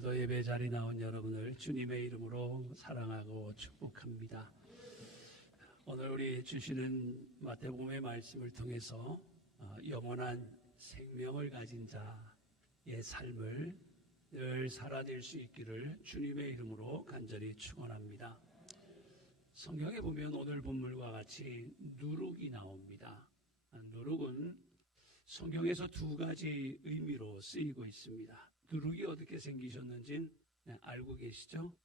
오늘도 예배 자리 나온 여러분을 주님의 이름으로 사랑하고 축복합니다. 오늘 우리 주시는 마태복음의 말씀을 통해서 영원한 생명을 가진 자의 삶을 늘 살아낼 수 있기를 주님의 이름으로 간절히 축원합니다. 성경에 보면 오늘 본문과 같이 누룩이 나옵니다. 누룩은 성경에서 두 가지 의미로 쓰이고 있습니다. 누룩이 어떻게 생기셨는지는 알고 계시죠?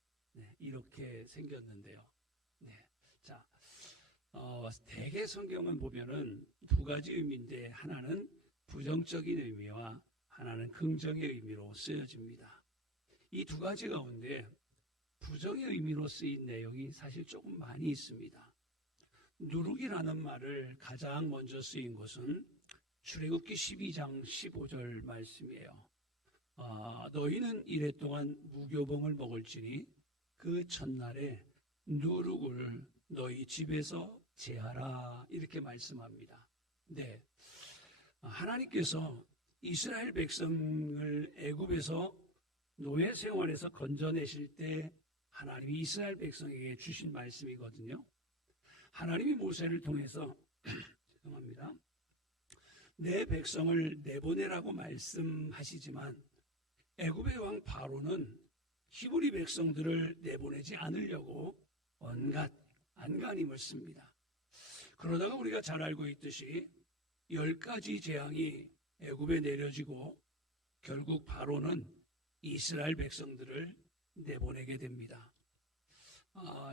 이렇게 생겼는데요. 대개 성경은 보면은 두 가지 의미인데 하나는 부정적인 의미와 하나는 긍정의 의미로 쓰여집니다. 이 두 가지 가운데 부정의 의미로 쓰인 내용이 사실 조금 많이 있습니다. 누룩이라는 말을 가장 먼저 쓰인 것은 출애굽기 12장 15절 말씀이에요. 너희는 이래 동안 무교봉을 먹을지니 그 첫날에 누룩을 너희 집에서 제하라, 이렇게 말씀합니다. 네, 하나님께서 이스라엘 백성을 애굽에서 노예 생활에서 건져내실 때 하나님이 이스라엘 백성에게 주신 말씀이거든요. 하나님이 모세를 통해서 죄송합니다. 내 백성을 내보내라고 말씀하시지만 애굽의 왕 바로는 히브리 백성들을 내보내지 않으려고 온갖 안간힘을 씁니다. 그러다가 우리가 잘 알고 있듯이 10가지 재앙이 애굽에 내려지고 결국 바로는 이스라엘 백성들을 내보내게 됩니다.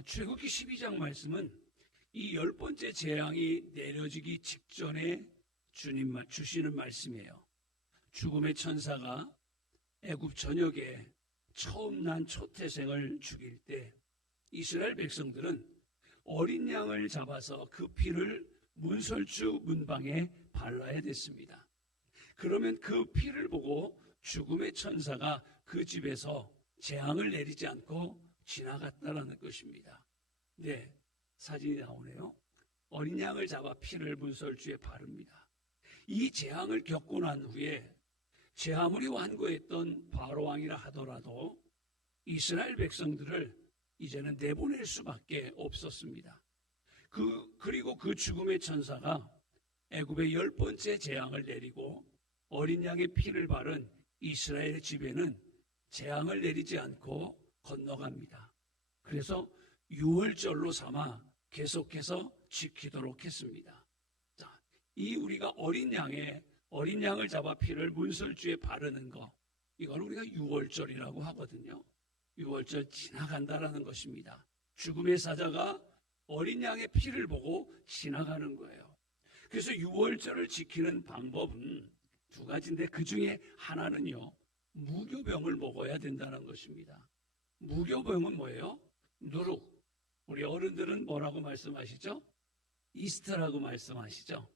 출애굽기 12장 말씀은 이 10번째 재앙이 내려지기 직전에 주님 주시는 말씀이에요. 죽음의 천사가 애굽 전역에 처음 난 초태생을 죽일 때 이스라엘 백성들은 어린 양을 잡아서 그 피를 문설주 문방에 발라야 됐습니다. 그러면 그 피를 보고 죽음의 천사가 그 집에서 재앙을 내리지 않고 지나갔다라는 것입니다. 네, 사진이 나오네요. 어린 양을 잡아 피를 문설주에 바릅니다. 이 재앙을 겪고 난 후에 제 아무리 완고했던 바로 왕이라 하더라도 이스라엘 백성들을 이제는 내보낼 수밖에 없었습니다. 그리고 그 죽음의 천사가 애굽의 10번째 재앙을 내리고 어린 양의 피를 바른 이스라엘 집에는 재앙을 내리지 않고 건너갑니다. 그래서 유월절로 삼아 계속해서 지키도록 했습니다. 이 우리가 어린 양을 잡아 피를 문설주에 바르는 거, 이걸 우리가 유월절이라고 하거든요. 유월절 지나간다라는 것입니다. 죽음의 사자가 어린 양의 피를 보고 지나가는 거예요. 그래서 유월절을 지키는 방법은 두 가지인데 그 중에 하나는요, 무교병을 먹어야 된다는 것입니다. 무교병은 뭐예요? 누룩. 우리 어른들은 뭐라고 말씀하시죠? 이스트라고 말씀하시죠?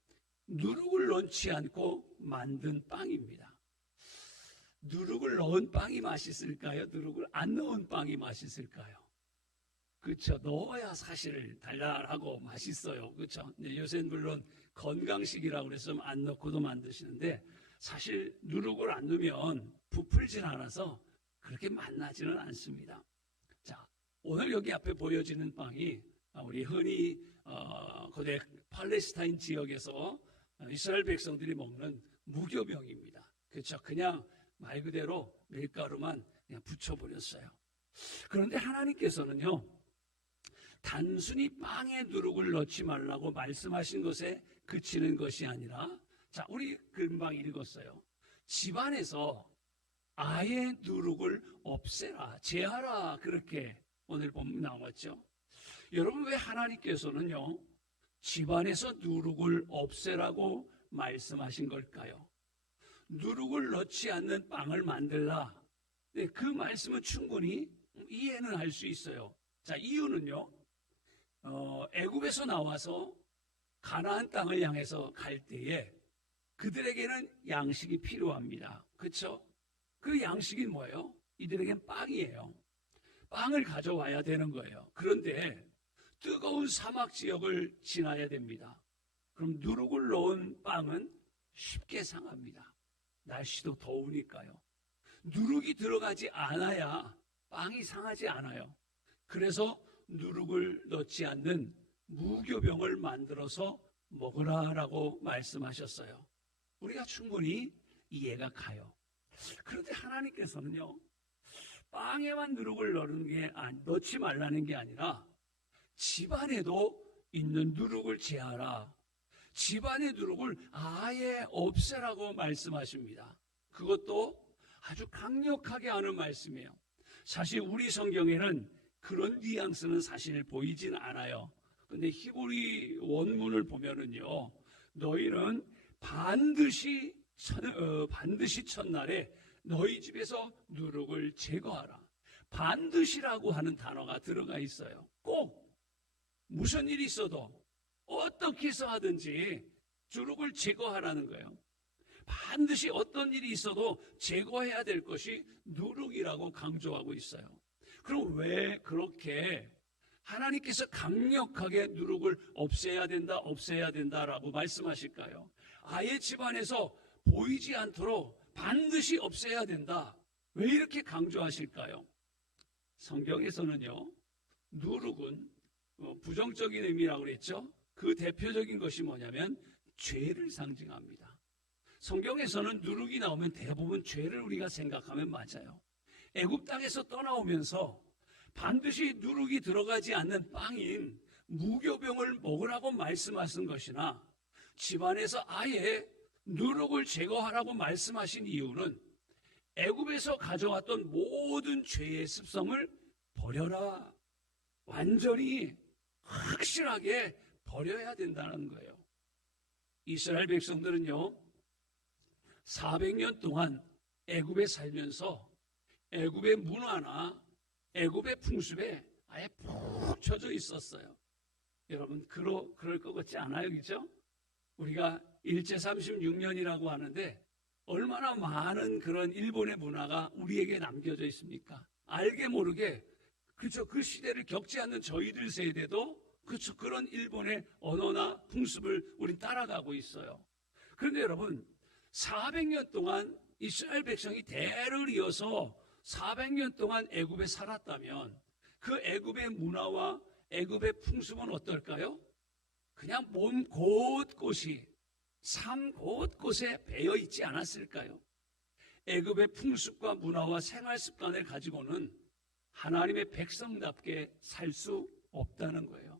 누룩을 넣지 않고 만든 빵입니다. 누룩을 넣은 빵이 맛있을까요? 누룩을 안 넣은 빵이 맛있을까요? 그렇죠. 넣어야 사실 달달하고 맛있어요. 그렇죠. 요새는 물론 건강식이라고 그래서 안 넣고도 만드시는데 사실 누룩을 안 넣으면 부풀진 않아서 그렇게 맛나지는 않습니다. 자, 오늘 여기 앞에 보여지는 빵이 우리 흔히 고대 팔레스타인 지역에서 이스라엘 백성들이 먹는 무교병입니다. 그렇죠. 그냥 말 그대로 밀가루만 그냥 붙여버렸어요. 그런데 하나님께서는요, 단순히 빵에 누룩을 넣지 말라고 말씀하신 것에 그치는 것이 아니라, 자, 우리 금방 읽었어요. 집안에서 아예 누룩을 없애라, 제하라, 그렇게 오늘 보면 나왔죠. 여러분, 왜 하나님께서는요, 집안에서 누룩을 없애라고 말씀하신 걸까요? 누룩을 넣지 않는 빵을 만들라. 네, 그 말씀은 충분히 이해는 할 수 있어요. 자, 이유는요, 애굽에서 나와서 가나안 땅을 향해서 갈 때에 그들에게는 양식이 필요합니다. 그렇죠? 그 양식이 뭐예요? 이들에겐 빵이에요. 빵을 가져와야 되는 거예요. 그런데 뜨거운 사막 지역을 지나야 됩니다. 그럼 누룩을 넣은 빵은 쉽게 상합니다. 날씨도 더우니까요. 누룩이 들어가지 않아야 빵이 상하지 않아요. 그래서 누룩을 넣지 않는 무교병을 만들어서 먹으라라고 말씀하셨어요. 우리가 충분히 이해가 가요. 그런데 하나님께서는요, 빵에만 누룩을 넣지 말라는 게 아니라 집안에도 있는 누룩을 제하라, 집안의 누룩을 아예 없애라고 말씀하십니다. 그것도 아주 강력하게 하는 말씀이에요. 사실 우리 성경에는 그런 뉘앙스는 사실 보이진 않아요. 근데 히브리 원문을 보면은요, 너희는 반드시 첫날에 너희 집에서 누룩을 제거하라. 반드시라고 하는 단어가 들어가 있어요. 꼭 무슨 일이 있어도 어떻게 해서 하든지 누룩을 제거하라는 거예요. 반드시 어떤 일이 있어도 제거해야 될 것이 누룩이라고 강조하고 있어요. 그럼 왜 그렇게 하나님께서 강력하게 누룩을 없애야 된다라고 말씀하실까요? 아예 집안에서 보이지 않도록 반드시 없애야 된다. 왜 이렇게 강조하실까요? 성경에서는요, 누룩은 부정적인 의미라고 그랬죠. 그 대표적인 것이 뭐냐면 죄를 상징합니다. 성경에서는 누룩이 나오면 대부분 죄를 우리가 생각하면 맞아요. 애굽 땅에서 떠나오면서 반드시 누룩이 들어가지 않는 빵인 무교병을 먹으라고 말씀하신 것이나 집안에서 아예 누룩을 제거하라고 말씀하신 이유는 애굽에서 가져왔던 모든 죄의 습성을 버려라, 완전히 확실하게 버려야 된다는 거예요. 이스라엘 백성들은요, 400년 동안 애굽에 살면서 애굽의 문화나 애굽의 풍습에 아예 푹 젖어 있었어요. 여러분 그럴 것 같지 않아요, 그렇죠? 우리가 일제 36년이라고 하는데 얼마나 많은 그런 일본의 문화가 우리에게 남겨져 있습니까? 알게 모르게, 그렇죠, 그 시대를 겪지 않는 저희들 세대도 그렇죠, 그런 일본의 언어나 풍습을 우린 따라가고 있어요. 그런데 여러분, 400년 동안 이스라엘 백성이 대를 이어서 400년 동안 애굽에 살았다면 그 애굽의 문화와 애굽의 풍습은 어떨까요? 그냥 몸 곳곳이, 삶 곳곳에 배어 있지 않았을까요? 애굽의 풍습과 문화와 생활 습관을 가지고는 하나님의 백성답게 살 수 없다는 거예요.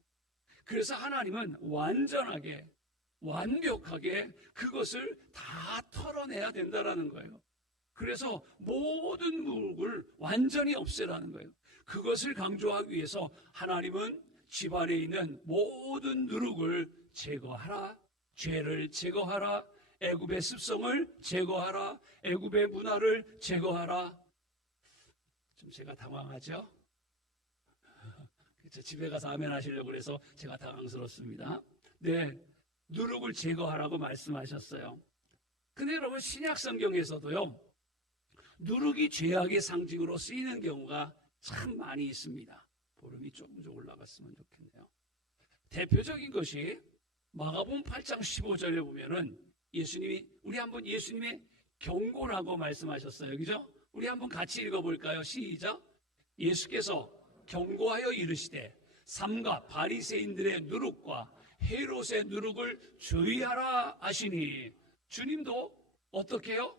그래서 하나님은 완전하게, 완벽하게 그것을 다 털어내야 된다는 거예요. 그래서 모든 누룩을 완전히 없애라는 거예요. 그것을 강조하기 위해서 하나님은 집안에 있는 모든 누룩을 제거하라, 죄를 제거하라, 애굽의 습성을 제거하라, 애굽의 문화를 제거하라. 좀 제가 당황하죠? 집에 가서 아멘 하시려고 해서 제가 당황스럽습니다. 네, 누룩을 제거하라고 말씀하셨어요. 근데 여러분, 신약 성경에서도요, 누룩이 죄악의 상징으로 쓰이는 경우가 참 많이 있습니다. 보름이 조금 더 올라갔으면 좋겠네요. 대표적인 것이 마가복음 8장 15절에 보면은 우리 한번 예수님의 경고라고 말씀하셨어요. 그죠? 우리 한번 같이 읽어볼까요? 시작. 예수께서 경고하여 이르시되 삼가 바리새인들의 누룩과 헤롯의 누룩을 주의하라 하시니, 주님도 어떻게 해요?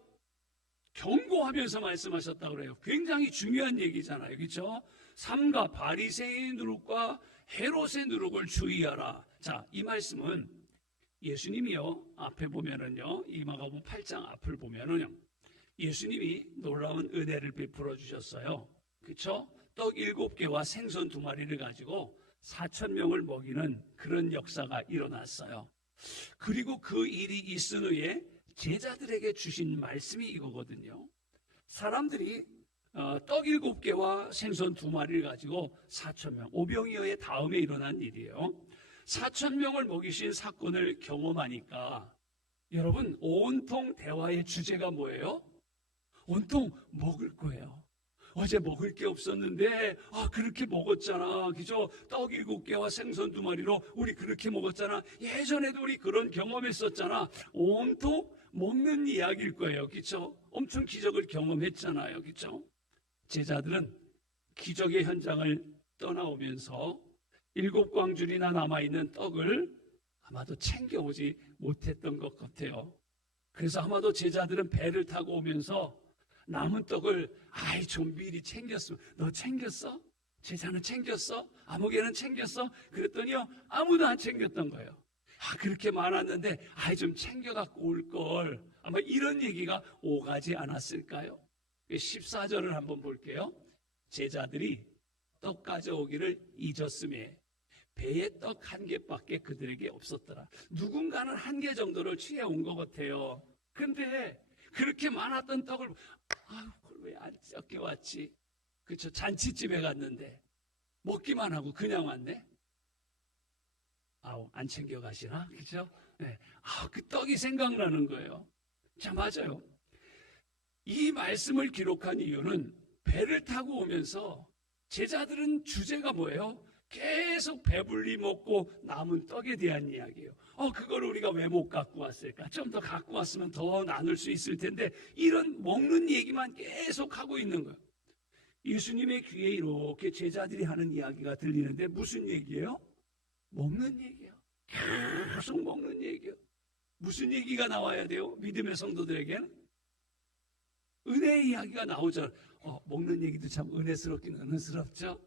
경고하면서 말씀하셨다고 그래요. 굉장히 중요한 얘기잖아요. 그렇죠? 삼가 바리새인 누룩과 헤롯의 누룩을 주의하라. 자, 이 말씀은 예수님이요, 앞에 보면은요, 이 마가복음 8장 앞을 보면은요, 예수님이 놀라운 은혜를 베풀어 주셨어요. 그렇죠? 떡 7개와 생선 2마리를 가지고 4,000명을 먹이는 그런 역사가 일어났어요. 그리고 그 일이 있은 후에 제자들에게 주신 말씀이 이거거든요. 사람들이 떡 7개와 생선 2마리를 가지고 4,000명, 오병이어의 다음에 일어난 일이에요. 4,000명을 먹이신 사건을 경험하니까 여러분, 온통 대화의 주제가 뭐예요? 온통 먹을 거예요. 어제 먹을 게 없었는데 그렇게 먹었잖아. 그죠? 떡 7개와 생선 2마리로 우리 그렇게 먹었잖아. 예전에도 우리 그런 경험했었잖아. 온통 먹는 이야기일 거예요. 그렇죠? 엄청 기적을 경험했잖아요. 그렇죠? 제자들은 기적의 현장을 떠나오면서 7광줄이나 남아있는 떡을 아마도 챙겨오지 못했던 것 같아요. 그래서 아마도 제자들은 배를 타고 오면서 남은 떡을 좀 미리 챙겼으면. 너 챙겼어? 제자는 챙겼어? 아무개는 챙겼어? 그랬더니요, 아무도 안 챙겼던 거예요. 그렇게 많았는데 좀 챙겨갖고 올걸. 아마 이런 얘기가 오가지 않았을까요? 14절을 한번 볼게요. 제자들이 떡 가져오기를 잊었음에 배에 떡 1개밖에 그들에게 없었더라. 누군가는 1개 정도를 취해온 것 같아요. 근데 그렇게 많았던 떡을 그걸 왜 안 섞여왔지? 그쵸? 잔치집에 갔는데 먹기만 하고 그냥 왔네? 안 챙겨가시나? 그죠? 네. 그 떡이 생각나는 거예요. 자, 맞아요. 이 말씀을 기록한 이유는 배를 타고 오면서 제자들은 주제가 뭐예요? 계속 배불리 먹고 남은 떡에 대한 이야기예요. 그걸 우리가 왜 못 갖고 왔을까? 좀 더 갖고 왔으면 더 나눌 수 있을 텐데, 이런 먹는 얘기만 계속 하고 있는 거예요. 예수님의 귀에 이렇게 제자들이 하는 이야기가 들리는데 무슨 얘기예요? 먹는 얘기예요. 계속 먹는 얘기예요. 무슨 얘기가 나와야 돼요? 믿음의 성도들에게는 은혜의 이야기가 나오죠. 먹는 얘기도 참 은혜스럽긴 은혜스럽죠.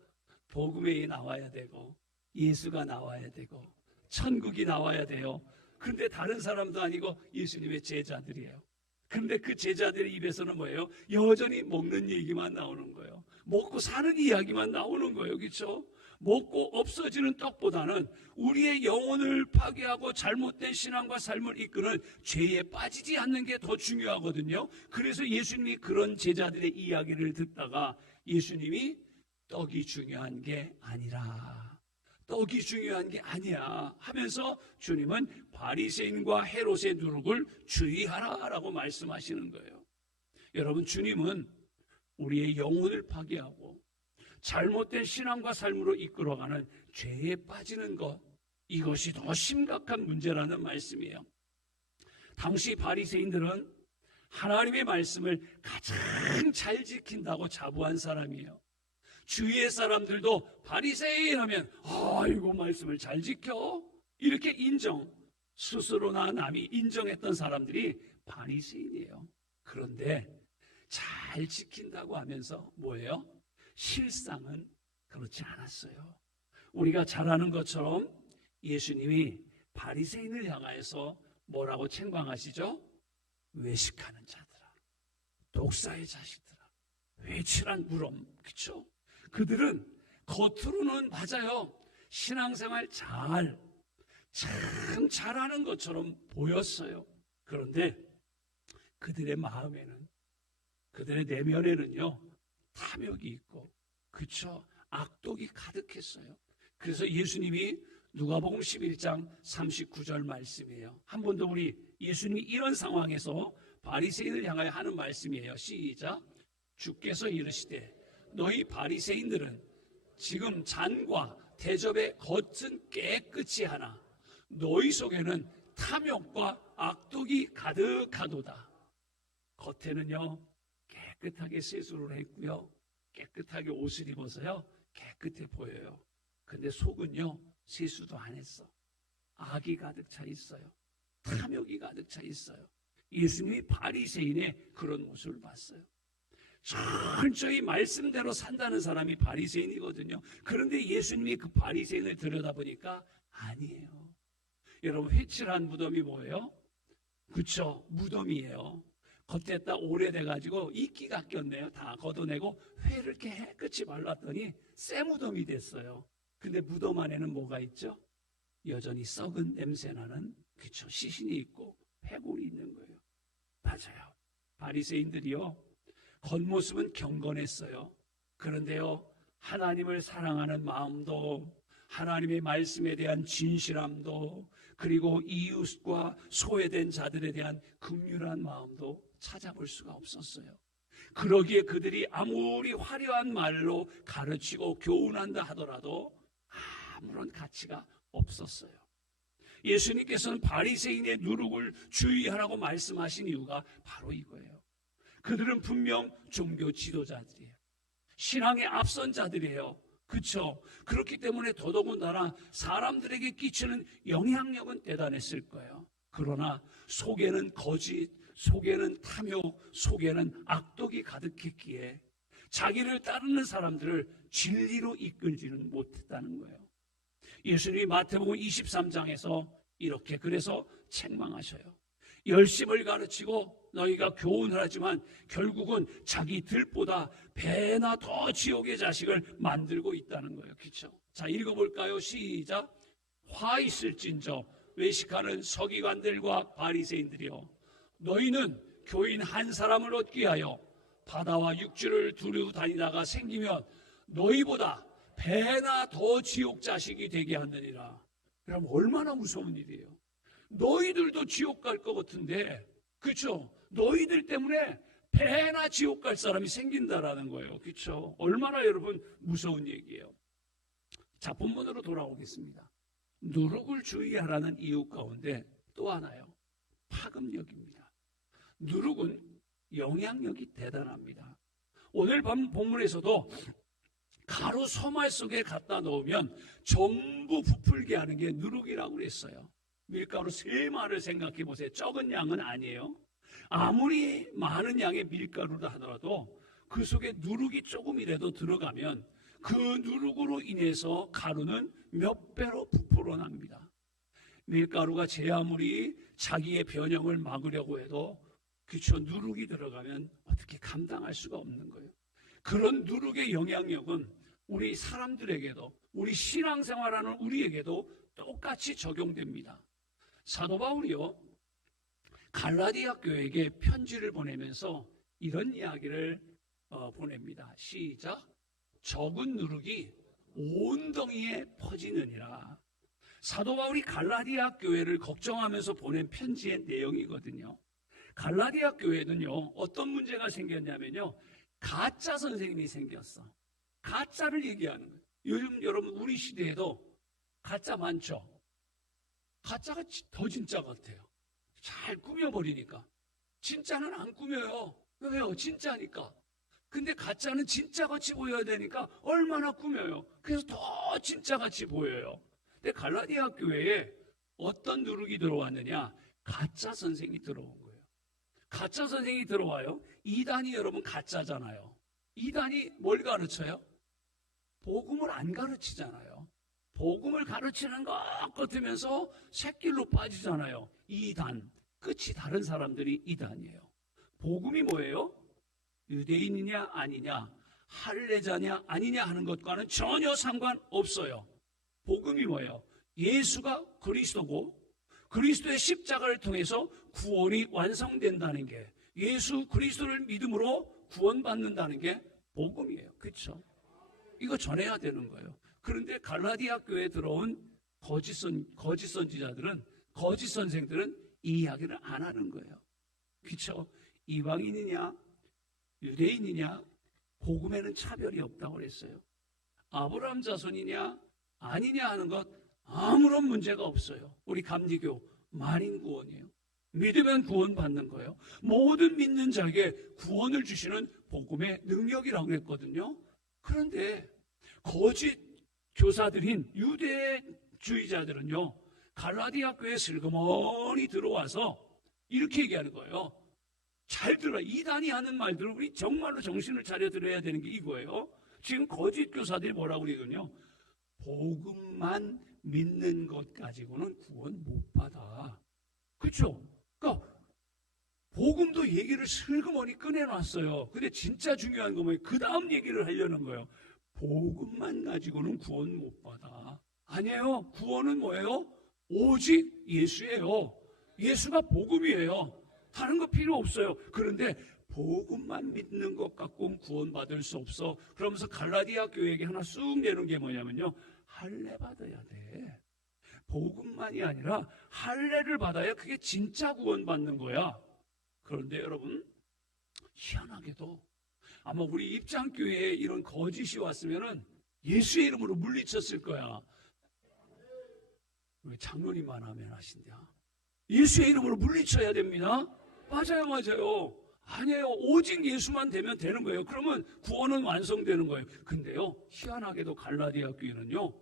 복음이 나와야 되고 예수가 나와야 되고 천국이 나와야 돼요. 그런데 다른 사람도 아니고 예수님의 제자들이에요. 그런데 그 제자들의 입에서는 뭐예요? 여전히 먹는 얘기만 나오는 거예요. 먹고 사는 이야기만 나오는 거예요. 그렇죠? 먹고 없어지는 떡보다는 우리의 영혼을 파괴하고 잘못된 신앙과 삶을 이끄는 죄에 빠지지 않는 게 더 중요하거든요. 그래서 예수님이 그런 제자들의 이야기를 듣다가 예수님이 떡이 중요한 게 아니라, 떡이 중요한 게 아니야 하면서 주님은 바리새인과 헤롯의 누룩을 주의하라라고 말씀하시는 거예요. 여러분, 주님은 우리의 영혼을 파괴하고 잘못된 신앙과 삶으로 이끌어가는 죄에 빠지는 것, 이것이 더 심각한 문제라는 말씀이에요. 당시 바리새인들은 하나님의 말씀을 가장 잘 지킨다고 자부한 사람이에요. 주위의 사람들도 바리새인 하면 이거 말씀을 잘 지켜 이렇게 스스로나 남이 인정했던 사람들이 바리새인이에요. 그런데 잘 지킨다고 하면서 뭐예요? 실상은 그렇지 않았어요. 우리가 잘 아는 것처럼 예수님이 바리새인을 향하여서 뭐라고 책망하시죠? 외식하는 자들아, 독사의 자식들아, 외출한 무럼. 그렇죠? 그들은 겉으로는 맞아요, 신앙생활 참 잘하는 것처럼 보였어요. 그런데 그들의 마음에는, 그들의 내면에는요, 탐욕이 있고, 그쵸? 악독이 가득했어요. 그래서 예수님이 누가복음 11장 39절 말씀이에요. 한 번 더 우리 예수님이 이런 상황에서 바리새인을 향하여 하는 말씀이에요. 시작. 주께서 이르시되 너희 바리새인들은 지금 잔과 대접의 겉은 깨끗이 하나 너희 속에는 탐욕과 악독이 가득하도다. 겉에는요 깨끗하게 세수를 했고요, 깨끗하게 옷을 입어서요 깨끗해 보여요. 근데 속은요 세수도 안 했어. 악이 가득 차 있어요. 탐욕이 가득 차 있어요. 예수님이 바리새인의 그런 모습을 봤어요. 철저히 말씀대로 산다는 사람이 바리새인이거든요. 그런데 예수님이 그 바리새인을 들여다보니까 아니에요. 여러분, 회칠한 무덤이 뭐예요? 그쵸? 무덤이에요. 겉에다 오래돼가지고 이끼가 꼈네요. 다 걷어내고 회를 깨끗이 발랐더니 쇠무덤이 됐어요. 근데 무덤 안에는 뭐가 있죠? 여전히 썩은 냄새나는, 그쵸, 시신이 있고 패골이 있는 거예요. 맞아요. 바리새인들이요 겉모습은 경건했어요. 그런데요 하나님을 사랑하는 마음도, 하나님의 말씀에 대한 진실함도, 그리고 이웃과 소외된 자들에 대한 긍휼한 마음도 찾아볼 수가 없었어요. 그러기에 그들이 아무리 화려한 말로 가르치고 교훈한다 하더라도 아무런 가치가 없었어요. 예수님께서는 바리새인의 누룩을 주의하라고 말씀하신 이유가 바로 이거예요. 그들은 분명 종교 지도자들이에요. 신앙의 앞선 자들이에요. 그렇죠? 그렇기 때문에 더더군다나 사람들에게 끼치는 영향력은 대단했을 거예요. 그러나 속에는 거짓, 속에는 탐욕, 속에는 악독이 가득했기에 자기를 따르는 사람들을 진리로 이끌지는 못했다는 거예요. 예수님이 마태복음 23장에서 이렇게 그래서 책망하셔요. 열심을 가르치고 너희가 교훈을 하지만 결국은 자기 들보다 배나 더 지옥의 자식을 만들고 있다는 거예요. 그렇죠? 자, 읽어볼까요? 시작. 화 있을진저 외식하는 서기관들과 바리새인들이여, 너희는 교인 한 사람을 얻기 위하여 바다와 육지를 두루 다니다가 생기면 너희보다 배나 더 지옥 자식이 되게 하느니라. 그럼 얼마나 무서운 일이에요. 너희들도 지옥 갈 것 같은데, 그렇죠? 너희들 때문에 배나 지옥 갈 사람이 생긴다라는 거예요. 그렇죠? 얼마나 여러분 무서운 얘기예요. 자, 본문으로 돌아오겠습니다. 누룩을 주의하라는 이유 가운데 또 하나요. 파급력입니다. 누룩은 영향력이 대단합니다. 오늘 본문에서도 가루 소말 속에 갖다 넣으면 전부 부풀게 하는 게 누룩이라고 그랬어요. 밀가루 3마를 생각해 보세요. 적은 양은 아니에요. 아무리 많은 양의 밀가루를 하더라도 그 속에 누룩이 조금이라도 들어가면 그 누룩으로 인해서 가루는 몇 배로 부풀어 납니다. 밀가루가 제 아무리 자기의 변형을 막으려고 해도 그쵸, 누룩이 들어가면 어떻게 감당할 수가 없는 거예요. 그런 누룩의 영향력은 우리 사람들에게도, 우리 신앙생활하는 우리에게도 똑같이 적용됩니다. 사도 바울이요, 갈라디아 교회에게 편지를 보내면서 이런 이야기를 보냅니다. 시작. 적은 누룩이 온 덩이에 퍼지느니라. 사도 바울이 갈라디아 교회를 걱정하면서 보낸 편지의 내용이거든요. 갈라디아 교회는요, 어떤 문제가 생겼냐면요, 가짜 선생님이 생겼어. 가짜를 얘기하는 거예요. 요즘 여러분 우리 시대에도 가짜 많죠. 가짜가 더 진짜 같아요. 잘 꾸며버리니까. 진짜는 안 꾸며요. 왜요? 진짜니까. 근데 가짜는 진짜같이 보여야 되니까 얼마나 꾸며요. 그래서 더 진짜같이 보여요. 근데 갈라디아 교회에 어떤 누룩이 들어왔느냐? 가짜 선생이 들어온 거예요. 가짜 선생이 들어와요. 이단이 여러분 가짜잖아요. 이단이 뭘 가르쳐요? 복음을 안 가르치잖아요. 복음을 가르치는 것 같으면서 새길로 빠지잖아요. 이단. 끝이 다른 사람들이 이단이에요. 복음이 뭐예요? 유대인이냐 아니냐, 할례자냐 아니냐 하는 것과는 전혀 상관없어요. 복음이 뭐예요? 예수가 그리스도고 그리스도의 십자가를 통해서 구원이 완성된다는 게, 예수 그리스도를 믿음으로 구원받는다는 게 복음이에요. 그렇죠? 이거 전해야 되는 거예요. 그런데 갈라디아 교회에 들어온 거짓 선지자들은, 거짓 선생들은 이 이야기를 안 하는 거예요. 그렇죠? 이방인이냐 유대인이냐 복음에는 차별이 없다고 그랬어요. 아브라함 자손이냐 아니냐 하는 것 아무런 문제가 없어요. 우리 감리교 만인 구원이에요. 믿으면 구원받는 거예요. 모든 믿는 자에게 구원을 주시는 복음의 능력이라고 그랬거든요. 그런데 거짓 교사들인 유대주의자들은요, 갈라디아 교회에 슬그머니 들어와서 이렇게 얘기하는 거예요. 잘 들어. 이단이 하는 말들을 우리 정말로 정신을 차려 들어야 되는 게 이거예요. 지금 거짓 교사들이 뭐라고 그러거든요. 복음만 믿는 것 가지고는 구원 못 받아. 그렇죠? 그러니까 복음도 얘기를 슬그머니 꺼내놨어요. 근데 진짜 중요한 건 뭐예요? 그 다음 얘기를 하려는 거예요. 복음만 가지고는 구원 못 받아. 아니에요. 구원은 뭐예요? 오직 예수예요. 예수가 복음이에요. 다른 거 필요 없어요. 그런데 복음만 믿는 것 갖고는 구원받을 수 없어. 그러면서 갈라디아 교회에게 하나 쑥 내는 게 뭐냐면요, 할례 받아야 돼. 복음만이 아니라 할례를 받아야 그게 진짜 구원받는 거야. 그런데 여러분, 희한하게도 아마 우리 입장교회에 이런 거짓이 왔으면은 예수의 이름으로 물리쳤을 거야. 왜 장로님만 하면 하신다? 예수의 이름으로 물리쳐야 됩니다. 맞아요. 아니에요. 오직 예수만 되면 되는 거예요. 그러면 구원은 완성되는 거예요. 근데요, 희한하게도 갈라디아 교회는요,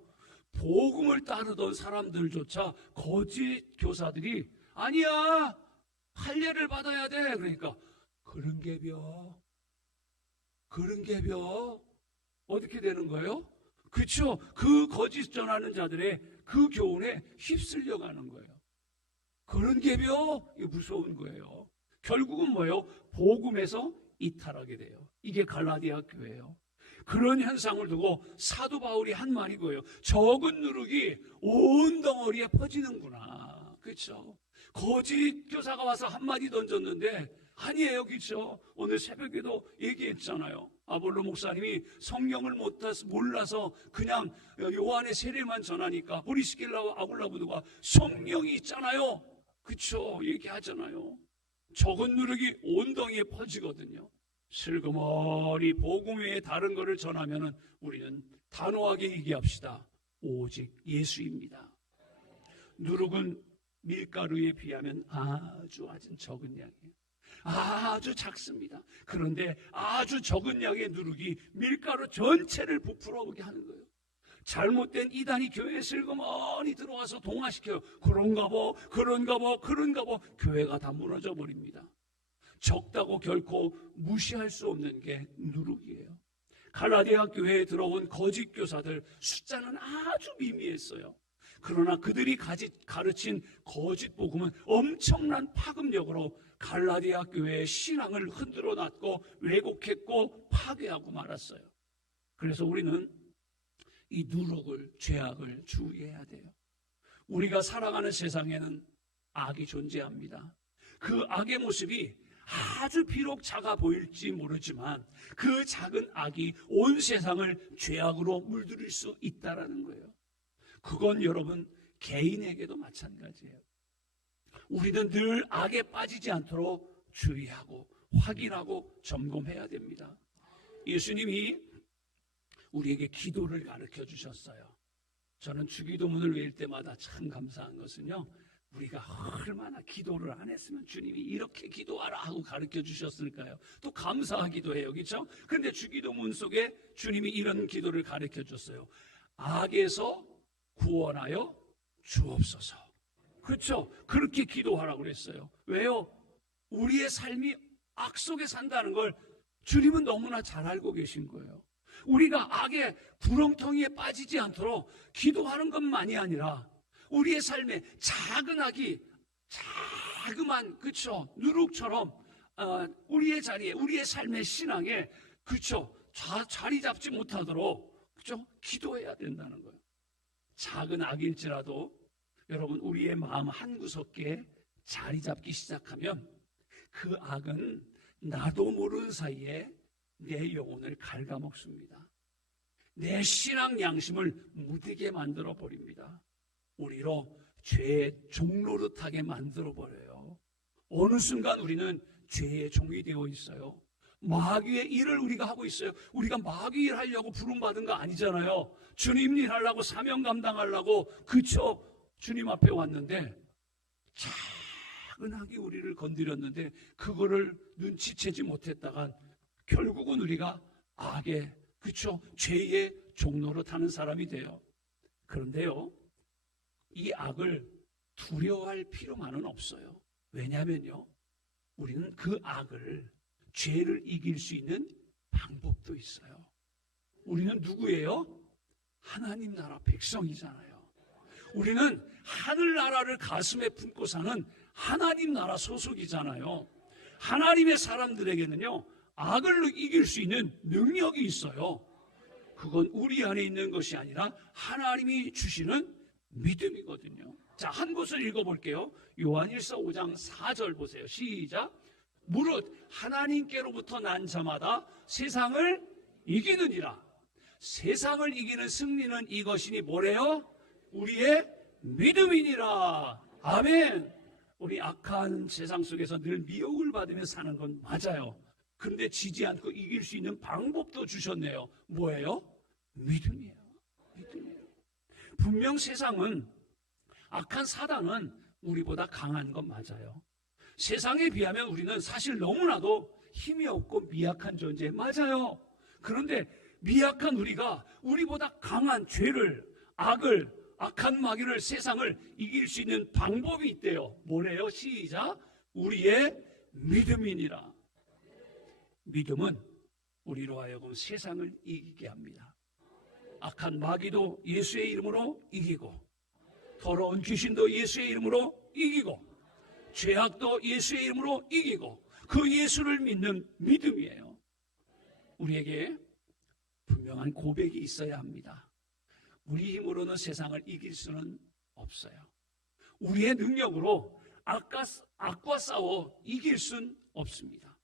복음을 따르던 사람들조차 거짓 교사들이 아니야, 할례를 받아야 돼. 그러니까 그런 게벼 어떻게 되는 거예요? 그렇죠. 그 거짓 전하는 자들의 그 교훈에 휩쓸려가는 거예요. 그런 게벼 무서운 거예요. 결국은 뭐예요? 복음에서 이탈하게 돼요. 이게 갈라디아 교회예요. 그런 현상을 두고 사도 바울이 한 말이 뭐예요? 적은 누룩이 온 덩어리에 퍼지는구나. 그렇죠? 거짓 교사가 와서 한마디 던졌는데 아니에요. 그렇죠? 오늘 새벽에도 얘기했잖아요. 아볼로 목사님이 성령을 몰라서 그냥 요한의 세례만 전하니까 브리스길라와 아굴라부두가 성령이 있잖아요. 그렇죠? 얘기하잖아요. 적은 누룩이 온 덩이에 퍼지거든요. 슬그머니 복음 외에 다른 것을 전하면 우리는 단호하게 얘기합시다. 오직 예수입니다. 누룩은 밀가루에 비하면 아주 적은 양이에요. 아주 작습니다. 그런데 아주 적은 양의 누룩이 밀가루 전체를 부풀어 오게 하는 거예요. 잘못된 이단이 교회에 슬그머니 들어와서 동화시켜요. 그런가 봐. 교회가 다 무너져 버립니다. 적다고 결코 무시할 수 없는 게 누룩이에요. 갈라디아 교회에 들어온 거짓 교사들 숫자는 아주 미미했어요. 그러나 그들이 가르친 거짓 복음은 엄청난 파급력으로 갈라디아 교회의 신앙을 흔들어 놨고 왜곡했고 파괴하고 말았어요. 그래서 우리는 이 누룩을, 죄악을 주의해야 돼요. 우리가 살아가는 세상에는 악이 존재합니다. 그 악의 모습이 아주 비록 작아 보일지 모르지만 그 작은 악이 온 세상을 죄악으로 물들일 수 있다는 거예요. 그건 여러분 개인에게도 마찬가지예요. 우리는 늘 악에 빠지지 않도록 주의하고 확인하고 점검해야 됩니다. 예수님이 우리에게 기도를 가르쳐 주셨어요. 저는 주기도문을 외울 때마다 참 감사한 것은요, 우리가 얼마나 기도를 안 했으면 주님이 이렇게 기도하라 하고 가르쳐 주셨을까요? 또 감사하기도 해요. 그렇죠? 그런데 주기도문 속에 주님이 이런 기도를 가르쳐 줬어요. 악에서 구원하여 주옵소서. 그렇죠? 그렇게 기도하라고 그랬어요. 왜요? 우리의 삶이 악 속에 산다는 걸 주님은 너무나 잘 알고 계신 거예요. 우리가 악의 구렁텅이에 빠지지 않도록 기도하는 것만이 아니라 우리의 삶에 작은 악이 자그만, 그렇죠, 누룩처럼 우리의 자리에, 우리의 삶의 신앙에, 그렇죠, 자리 잡지 못하도록, 그렇죠, 기도해야 된다는 거예요. 작은 악일지라도 여러분 우리의 마음 한구석에 자리 잡기 시작하면 그 악은 나도 모르는 사이에 내 영혼을 갉아먹습니다. 내 신앙 양심을 무디게 만들어 버립니다. 우리로 죄의 종노릇하게 만들어 버려요. 어느 순간 우리는 죄의 종이 되어 있어요. 마귀의 일을 우리가 하고 있어요. 우리가 마귀 일 하려고 부름받은 거 아니잖아요. 주님 일 하려고, 사명 감당하려고, 그쵸? 주님 앞에 왔는데 작은 악이 우리를 건드렸는데 그거를 눈치채지 못했다간 결국은 우리가 악의, 그쵸, 죄의 종로로 타는 사람이 돼요. 그런데요, 이 악을 두려워할 필요만은 없어요. 왜냐하면요, 우리는 그 악을, 죄를 이길 수 있는 방법도 있어요. 우리는 누구예요? 하나님 나라 백성이잖아요. 우리는 하늘나라를 가슴에 품고 사는 하나님 나라 소속이잖아요. 하나님의 사람들에게는요, 악을 이길 수 있는 능력이 있어요. 그건 우리 안에 있는 것이 아니라 하나님이 주시는 믿음이거든요. 자, 한 곳을 읽어볼게요. 요한일서 5장 4절 보세요. 시작. 무릇 하나님께로부터 난 자마다 세상을 이기느니라. 세상을 이기는 승리는 이것이니 뭐래요? 우리의 믿음이니라. 아멘. 우리 악한 세상 속에서 늘 미혹을 받으며 사는 건 맞아요. 그런데 지지 않고 이길 수 있는 방법도 주셨네요. 뭐예요? 믿음이에요. 믿음이에요. 분명 세상은, 악한 사단은 우리보다 강한 건 맞아요. 세상에 비하면 우리는 사실 너무나도 힘이 없고 미약한 존재. 맞아요. 그런데 미약한 우리가 우리보다 강한 죄를, 악한 마귀를, 세상을 이길 수 있는 방법이 있대요. 뭐래요? 시작. 우리의 믿음이니라. 믿음은 우리로 하여금 세상을 이기게 합니다. 악한 마귀도 예수의 이름으로 이기고, 더러운 귀신도 예수의 이름으로 이기고, 죄악도 예수의 이름으로 이기고, 그 예수를 믿는 믿음이에요. 우리에게 분명한 고백이 있어야 합니다. 우리 힘으로는 세상을 이길 수는 없어요. 우리의 능력으로 악과 싸워 이길 수는 없습니다.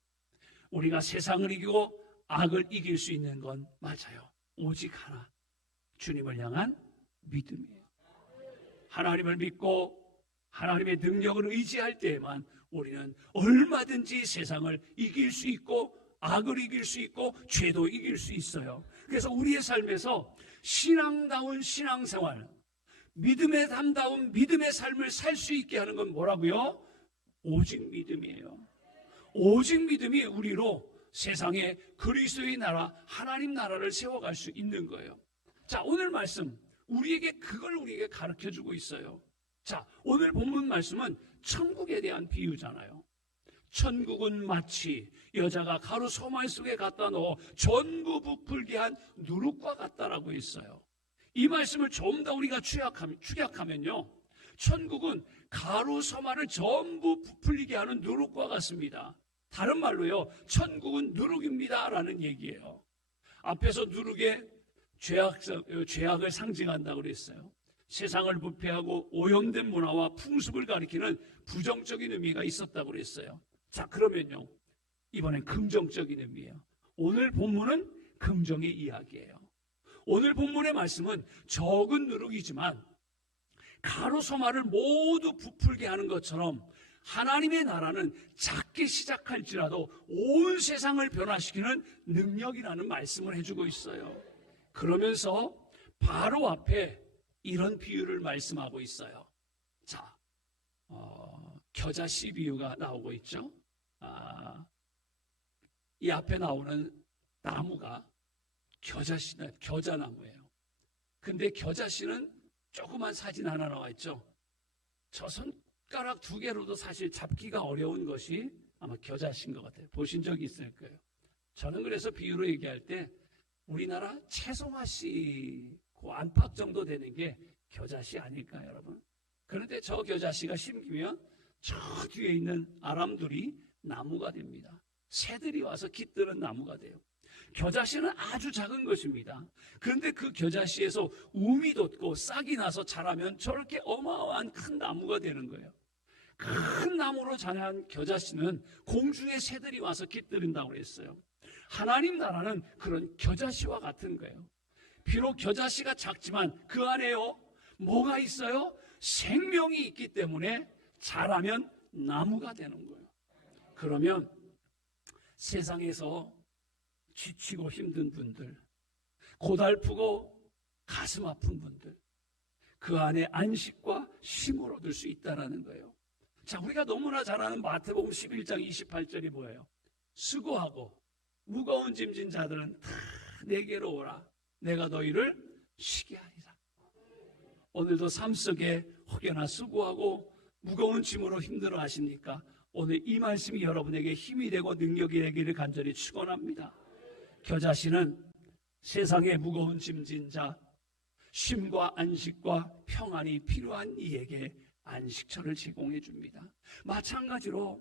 우리가 세상을 이기고 악을 이길 수 있는 건 맞아요. 오직 하나, 주님을 향한 믿음이에요. 하나님을 믿고 하나님의 능력을 의지할 때에만 우리는 얼마든지 세상을 이길 수 있고 악을 이길 수 있고 죄도 이길 수 있어요. 그래서 우리의 삶에서 신앙다운 신앙생활, 믿음에 담다운 믿음의 삶을 살 수 있게 하는 건 뭐라고요? 오직 믿음이에요. 오직 믿음이 우리로 세상에 그리스도의 나라, 하나님 나라를 세워갈 수 있는 거예요. 자, 오늘 말씀 그걸 우리에게 가르쳐주고 있어요. 자, 오늘 본문 말씀은 천국에 대한 비유잖아요. 천국은 마치 여자가 가루 소말 속에 갖다 넣어 전부 부풀게 한 누룩과 같다라고 했어요. 이 말씀을 좀 더 우리가 축약하면요, 천국은 가루 소말을 전부 부풀리게 하는 누룩과 같습니다. 다른 말로요, 천국은 누룩입니다 라는 얘기예요. 앞에서 누룩의 죄악을 상징한다고 그랬어요. 세상을 부패하고 오염된 문화와 풍습을 가리키는 부정적인 의미가 있었다고 그랬어요. 자, 그러면요, 이번엔 긍정적인 의미예요. 오늘 본문은 긍정의 이야기예요. 오늘 본문의 말씀은 적은 누룩이지만 가루 소말을 모두 부풀게 하는 것처럼 하나님의 나라는 작게 시작할지라도 온 세상을 변화시키는 능력이라는 말씀을 해주고 있어요. 그러면서 바로 앞에 이런 비유를 말씀하고 있어요. 자, 겨자씨 비유가 나오고 있죠. 이 앞에 나오는 나무가 겨자나무예요. 근데 겨자씨는 조그만 사진 하나 나와 있죠. 저 손가락 2개로도 사실 잡기가 어려운 것이 아마 겨자씨인 것 같아요. 보신 적이 있을 거예요. 저는 그래서 비유로 얘기할 때 우리나라 채송화씨 그 안팎 정도 되는 게 겨자씨 아닐까요, 여러분? 그런데 저 겨자씨가 심기면 저 뒤에 있는 아람들이 나무가 됩니다. 새들이 와서 깃드는 나무가 돼요. 겨자씨는 아주 작은 것입니다. 그런데 그 겨자씨에서 움이 돋고 싹이 나서 자라면 저렇게 어마어마한 큰 나무가 되는 거예요. 큰 나무로 자란 겨자씨는 공중에 새들이 와서 깃들인다고 했어요. 하나님 나라는 그런 겨자씨와 같은 거예요. 비록 겨자씨가 작지만 그 안에요, 뭐가 있어요? 생명이 있기 때문에 자라면 나무가 되는 거예요. 그러면 세상에서 지치고 힘든 분들, 고달프고 가슴 아픈 분들, 그 안에 안식과 쉼을 얻을 수 있다는 거예요. 자, 우리가 너무나 잘 아는 마태복음 11장 28절이 뭐예요? 수고하고 무거운 짐진 자들은 다 내게로 오라. 내가 너희를 쉬게 하리라. 오늘도 삶 속에 혹여나 수고하고 무거운 짐으로 힘들어 하십니까? 오늘 이 말씀이 여러분에게 힘이 되고 능력이 되기를 간절히 축원합니다. 겨자씨는 세상의 무거운 짐진 자, 쉼과 안식과 평안이 필요한 이에게 안식처를 제공해 줍니다. 마찬가지로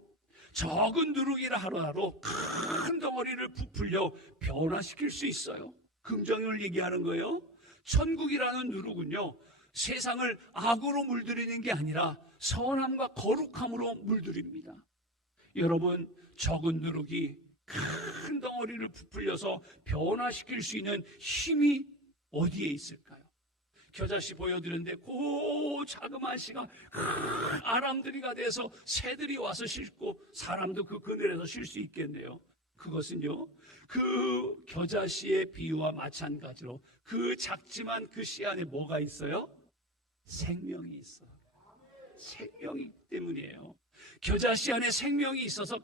적은 누룩이라 하더라도 큰 덩어리를 부풀려 변화시킬 수 있어요. 긍정을 얘기하는 거예요. 천국이라는 누룩은요, 세상을 악으로 물들이는 게 아니라 선함과 거룩함으로 물들입니다. 여러분, 적은 누룩이 큰 덩어리를 부풀려서 변화시킬 수 있는 힘이 어디에 있을까요? 겨자씨 보여드렸는데 그 자그마한 씨가 아람들이가 돼서 새들이 와서 싣고 사람도 그 그늘에서 쉴 수 있겠네요. 그것은요, 그 겨자씨의 비유와 마찬가지로 그 작지만 그 씨 안에 뭐가 있어요? 생명이 있어. 생명이기 때문이에요. 겨자씨 안에 생명이 있어서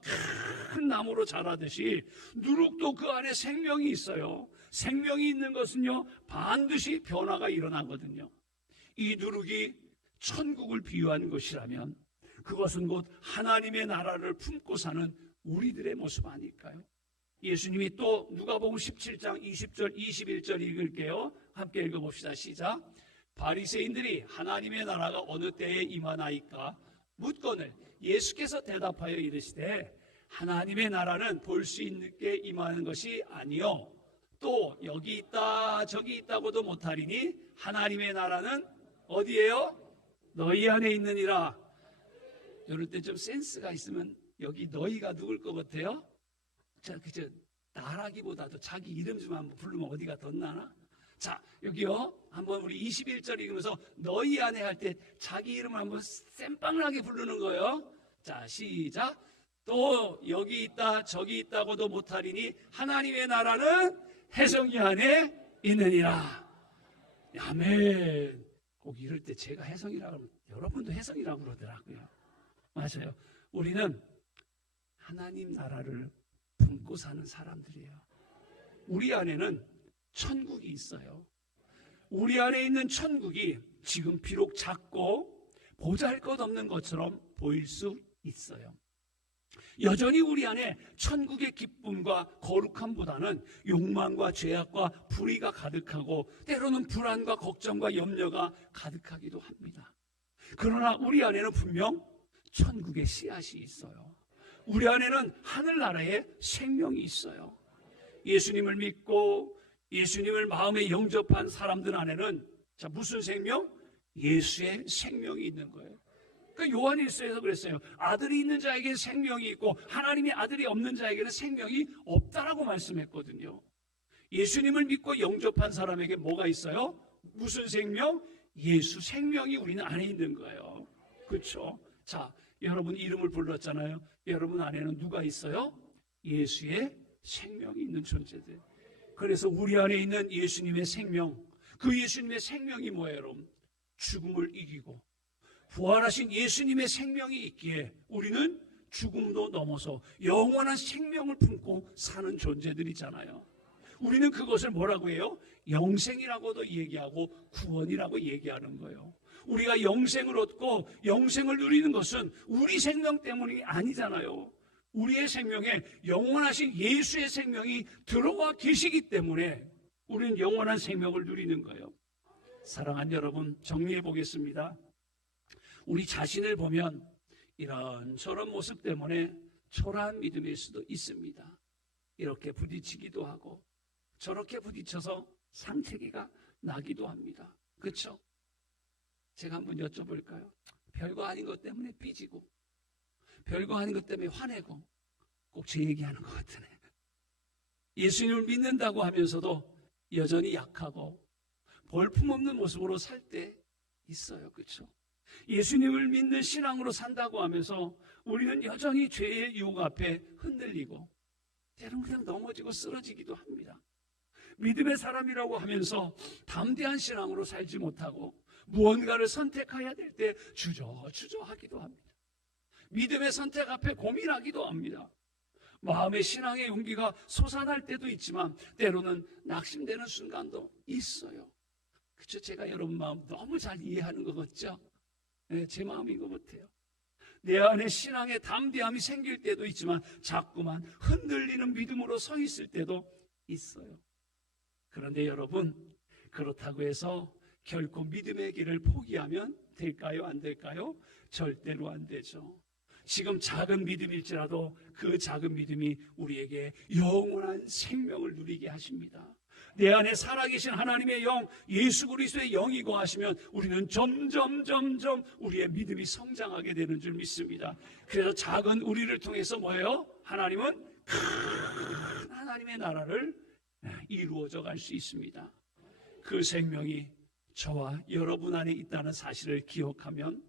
큰 나무로 자라듯이 누룩도 그 안에 생명이 있어요. 생명이 있는 것은요, 반드시 변화가 일어나거든요. 이 누룩이 천국을 비유한 것이라면 그것은 곧 하나님의 나라를 품고 사는 우리들의 모습 아닐까요? 예수님이 또 누가복음 17장 20절 21절 읽을게요. 함께 읽어봅시다. 시작. 바리새인들이 하나님의 나라가 어느 때에 임하나이까 묻거늘 예수께서 대답하여 이르시되 하나님의 나라는 볼 수 있게 임하는 것이 아니요 또 여기 있다 저기 있다고도 못하리니 하나님의 나라는 어디예요? 너희 안에 있느니라. 이럴 때 좀 센스가 있으면 여기 너희가 누굴 것 같아요? 자, 그저 나라기보다도 자기 이름 좀 한번 부르면 어디가 덧나나? 자, 여기요. 한번 우리 21절 읽으면서 너희 안에 할 때 자기 이름을 한번 쌤빵나게 부르는 거예요. 자, 시작. 또 여기 있다 저기 있다고도 못하리니 하나님의 나라는 혜성이 안에 있느니라. 아멘. 꼭 이럴 때 제가 혜성이라고 하면 여러분도 혜성이라고 그러더라고요. 맞아요. 우리는 하나님 나라를 품고 사는 사람들이에요. 우리 안에는 천국이 있어요. 우리 안에 있는 천국이 지금 비록 작고 보잘것없는 것처럼 보일 수 있어요. 여전히 우리 안에 천국의 기쁨과 거룩함보다는 욕망과 죄악과 불의가 가득하고 때로는 불안과 걱정과 염려가 가득하기도 합니다. 그러나 우리 안에는 분명 천국의 씨앗이 있어요. 우리 안에는 하늘나라의 생명이 있어요. 예수님을 믿고 예수님을 마음에 영접한 사람들 안에는 자 무슨 생명? 예수의 생명이 있는 거예요. 그러니까 요한일서에서 그랬어요. 아들이 있는 자에게 생명이 있고 하나님의 아들이 없는 자에게는 생명이 없다라고 말씀했거든요. 예수님을 믿고 영접한 사람에게 뭐가 있어요? 무슨 생명? 예수 생명이 우리는 안에 있는 거예요. 그렇죠? 자, 여러분 이름을 불렀잖아요. 여러분 안에는 누가 있어요? 예수의 생명이 있는 존재들. 그래서 우리 안에 있는 예수님의 생명, 그 예수님의 생명이 뭐예요, 여러분? 죽음을 이기고 부활하신 예수님의 생명이 있기에 우리는 죽음도 넘어서 영원한 생명을 품고 사는 존재들이잖아요. 우리는 그것을 뭐라고 해요? 영생이라고도 얘기하고 구원이라고 얘기하는 거예요. 우리가 영생을 얻고 영생을 누리는 것은 우리 생명 때문이 아니잖아요. 우리의 생명에 영원하신 예수의 생명이 들어와 계시기 때문에 우리는 영원한 생명을 누리는 거예요. 사랑하는 여러분, 정리해 보겠습니다. 우리 자신을 보면 이런저런 모습 때문에 초라한 믿음일 수도 있습니다. 이렇게 부딪히기도 하고 저렇게 부딪혀서 상처가 나기도 합니다. 그렇죠? 제가 한번 여쭤볼까요? 별거 아닌 것 때문에 삐지고 별거 아닌 것 때문에 화내고 꼭 제 얘기하는 것 같으네. 예수님을 믿는다고 하면서도 여전히 약하고 볼품없는 모습으로 살 때 있어요. 그렇죠? 예수님을 믿는 신앙으로 산다고 하면서 우리는 여전히 죄의 유혹 앞에 흔들리고 때로는 그냥 넘어지고 쓰러지기도 합니다. 믿음의 사람이라고 하면서 담대한 신앙으로 살지 못하고 무언가를 선택해야 될 때 주저하기도 합니다. 믿음의 선택 앞에 고민하기도 합니다. 마음의 신앙의 용기가 솟아날 때도 있지만 때로는 낙심되는 순간도 있어요. 그렇죠? 제가 여러분 마음 너무 잘 이해하는 것 같죠? 네, 제 마음인 것 같아요. 내 안에 신앙의 담대함이 생길 때도 있지만 자꾸만 흔들리는 믿음으로 서 있을 때도 있어요. 그런데 여러분, 그렇다고 해서 결코 믿음의 길을 포기하면 될까요? 안 될까요? 절대로 안 되죠. 지금 작은 믿음일지라도 그 작은 믿음이 우리에게 영원한 생명을 누리게 하십니다. 내 안에 살아계신 하나님의 영, 예수 그리스도의 영이 거하시면 우리는 점점 우리의 믿음이 성장하게 되는 줄 믿습니다. 그래서 작은 우리를 통해서 뭐예요? 하나님은 큰 하나님의 나라를 이루어져 갈 수 있습니다. 그 생명이 저와 여러분 안에 있다는 사실을 기억하면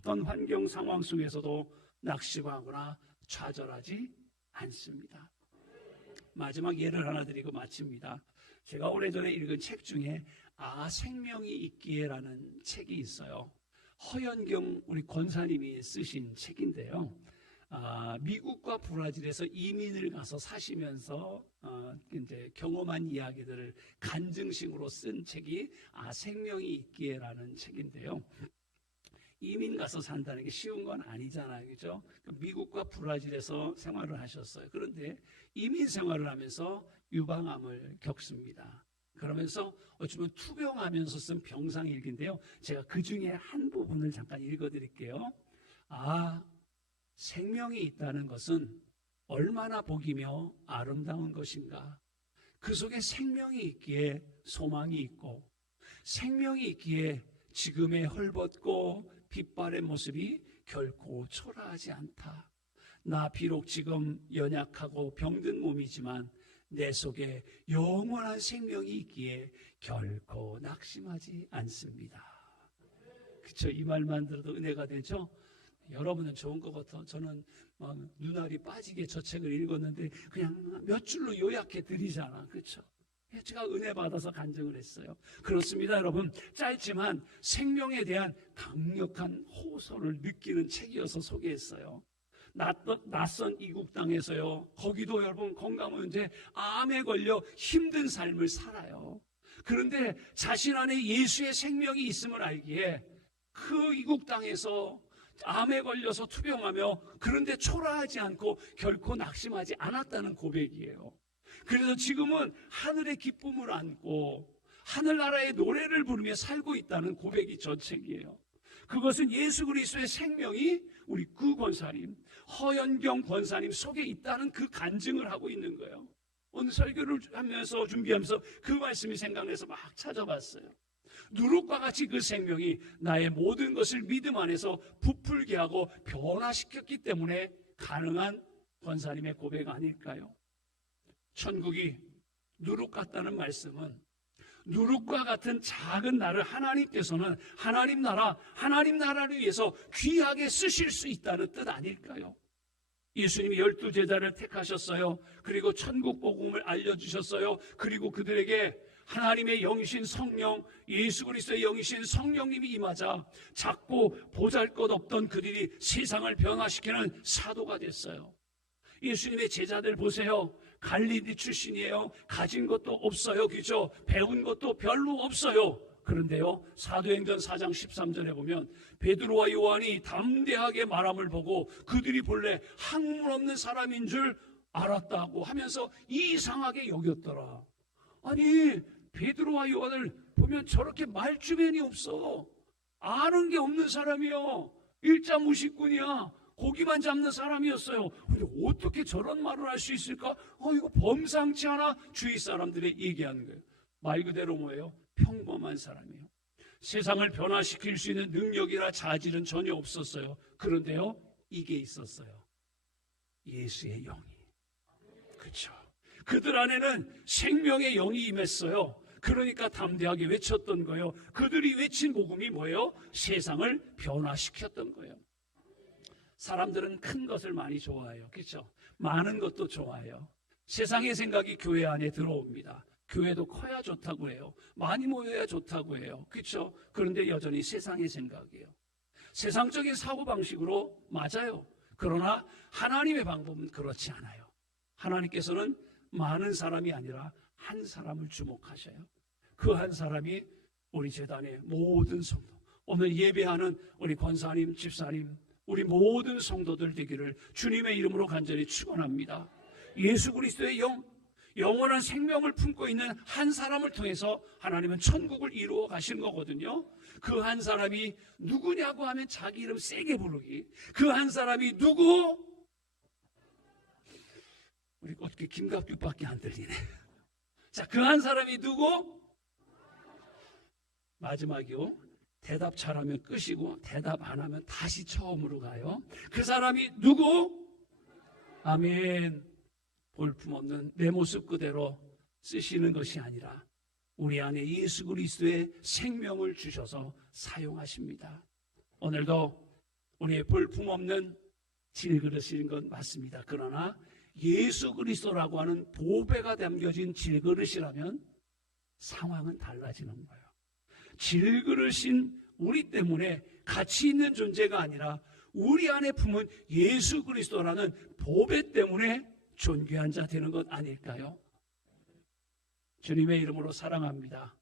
어떤 환경 상황 속에서도 낙심하거나 좌절하지 않습니다. 마지막 예를 하나 드리고 마칩니다. 제가 오래전에 읽은 책 중에 생명이 있기에라는 책이 있어요. 허연경 우리 권사님이 쓰신 책인데요. 미국과 브라질에서 이민을 가서 사시면서 이제 경험한 이야기들을 간증식으로 쓴 책이 생명이 있기에라는 책인데요. 이민 가서 산다는 게 쉬운 건 아니잖아요, 그죠? 미국과 브라질에서 생활을 하셨어요. 그런데 이민 생활을 하면서 유방암을 겪습니다. 그러면서 어쩌면 투병하면서 쓴 병상일기인데요. 제가 그 중에 한 부분을 잠깐 읽어드릴게요. 생명이 있다는 것은 얼마나 복이며 아름다운 것인가. 그 속에 생명이 있기에 소망이 있고, 생명이 있기에 지금의 헐벗고 빛발의 모습이 결코 초라하지 않다. 나 비록 지금 연약하고 병든 몸이지만 내 속에 영원한 생명이 있기에 결코 낙심하지 않습니다. 그렇죠? 이 말만 들어도 은혜가 되죠? 여러분은 좋은 것 같아. 저는 눈알이 빠지게 저 책을 읽었는데 그냥 몇 줄로 요약해 드리잖아. 그렇죠? 제가 은혜 받아서 간증을 했어요. 그렇습니다, 여러분. 짧지만 생명에 대한 강력한 호소를 느끼는 책이어서 소개했어요. 낯선 이국 땅에서요, 거기도 여러분 건강 문제, 암에 걸려 힘든 삶을 살아요. 그런데 자신 안에 예수의 생명이 있음을 알기에 그 이국 땅에서 암에 걸려서 투병하며 그런데 초라하지 않고 결코 낙심하지 않았다는 고백이에요. 그래서 지금은 하늘의 기쁨을 안고 하늘나라의 노래를 부르며 살고 있다는 고백이 저 책이에요. 그것은 예수 그리스도의 생명이 우리 구 권사님, 허연경 권사님 속에 있다는 그 간증을 하고 있는 거예요. 오늘 설교를 하면서 준비하면서 그 말씀이 생각나서 막 찾아봤어요. 누룩과 같이 그 생명이 나의 모든 것을 믿음 안에서 부풀게 하고 변화시켰기 때문에 가능한 권사님의 고백 아닐까요? 천국이 누룩 같다는 말씀은 누룩과 같은 작은 나를 하나님께서는 하나님 나라를 위해서 귀하게 쓰실 수 있다는 뜻 아닐까요? 예수님이 12제자를 택하셨어요. 그리고 천국 복음을 알려주셨어요. 그리고 그들에게 하나님의 영이신 성령, 예수 그리스도의 영이신 성령님이 임하자 작고 보잘것없던 그들이 세상을 변화시키는 사도가 됐어요. 예수님의 제자들 보세요. 갈릴리 출신이에요. 가진 것도 없어요. 그죠? 배운 것도 별로 없어요. 그런데요, 사도행전 4장 13절에 보면 베드로와 요한이 담대하게 말함을 보고 그들이 본래 학문 없는 사람인 줄 알았다고 하면서 이상하게 여겼더라. 아니, 베드로와 요한을 보면 저렇게 말주변이 없어. 아는 게 없는 사람이요. 일자 무식꾼이야. 고기만 잡는 사람이었어요. 근데 어떻게 저런 말을 할 수 있을까? 이거 범상치 않아. 주위 사람들이 얘기하는 거예요. 말 그대로 뭐예요? 평범한 사람이에요. 세상을 변화시킬 수 있는 능력이나 자질은 전혀 없었어요. 그런데요, 이게 있었어요. 예수의 영이. 그렇죠. 그들 안에는 생명의 영이 임했어요. 그러니까 담대하게 외쳤던 거예요. 그들이 외친 복음이 뭐예요? 세상을 변화시켰던 거예요. 사람들은 큰 것을 많이 좋아해요. 그렇죠? 많은 것도 좋아해요. 세상의 생각이 교회 안에 들어옵니다. 교회도 커야 좋다고 해요. 많이 모여야 좋다고 해요. 그렇죠? 그런데 여전히 세상의 생각이에요. 세상적인 사고방식으로 맞아요. 그러나 하나님의 방법은 그렇지 않아요. 하나님께서는 많은 사람이 아니라 한 사람을 주목하셔요. 그 한 사람이 우리 재단의 모든 성도, 오늘 예배하는 우리 권사님, 집사님, 우리 모든 성도들 되기를 주님의 이름으로 간절히 축원합니다. 예수 그리스도의 영원한 생명을 품고 있는 한 사람을 통해서 하나님은 천국을 이루어 가신 거거든요. 그 한 사람이 누구냐고 하면 자기 이름 세게 부르기. 그 한 사람이 누구? 우리 어떻게 김갑규밖에 안 들리네. 자, 그 한 사람이 누구? 마지막이요. 대답 잘하면 끝이고 대답 안 하면 다시 처음으로 가요. 그 사람이 누구? 아멘. 볼품없는 내 모습 그대로 쓰시는 것이 아니라 우리 안에 예수 그리스도의 생명을 주셔서 사용하십니다. 오늘도 우리의 볼품없는 질그릇인 건 맞습니다. 그러나 예수 그리스도라고 하는 보배가 담겨진 질그릇이라면 상황은 달라지는 거예요. 질그릇인 우리 때문에 가치 있는 존재가 아니라 우리 안에 품은 예수 그리스도라는 보배 때문에 존귀한 자 되는 것 아닐까요? 주님의 이름으로 사랑합니다.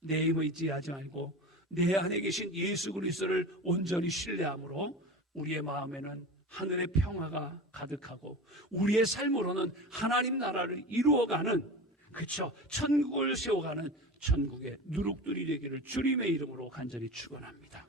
내 힘을 의지하지 말고 내 안에 계신 예수 그리스도를 온전히 신뢰함으로 우리의 마음에는 하늘의 평화가 가득하고 우리의 삶으로는 하나님 나라를 이루어가는, 그쵸, 천국을 세워가는 천국의 누룩들이 되기를 주님의 이름으로 간절히 축원합니다.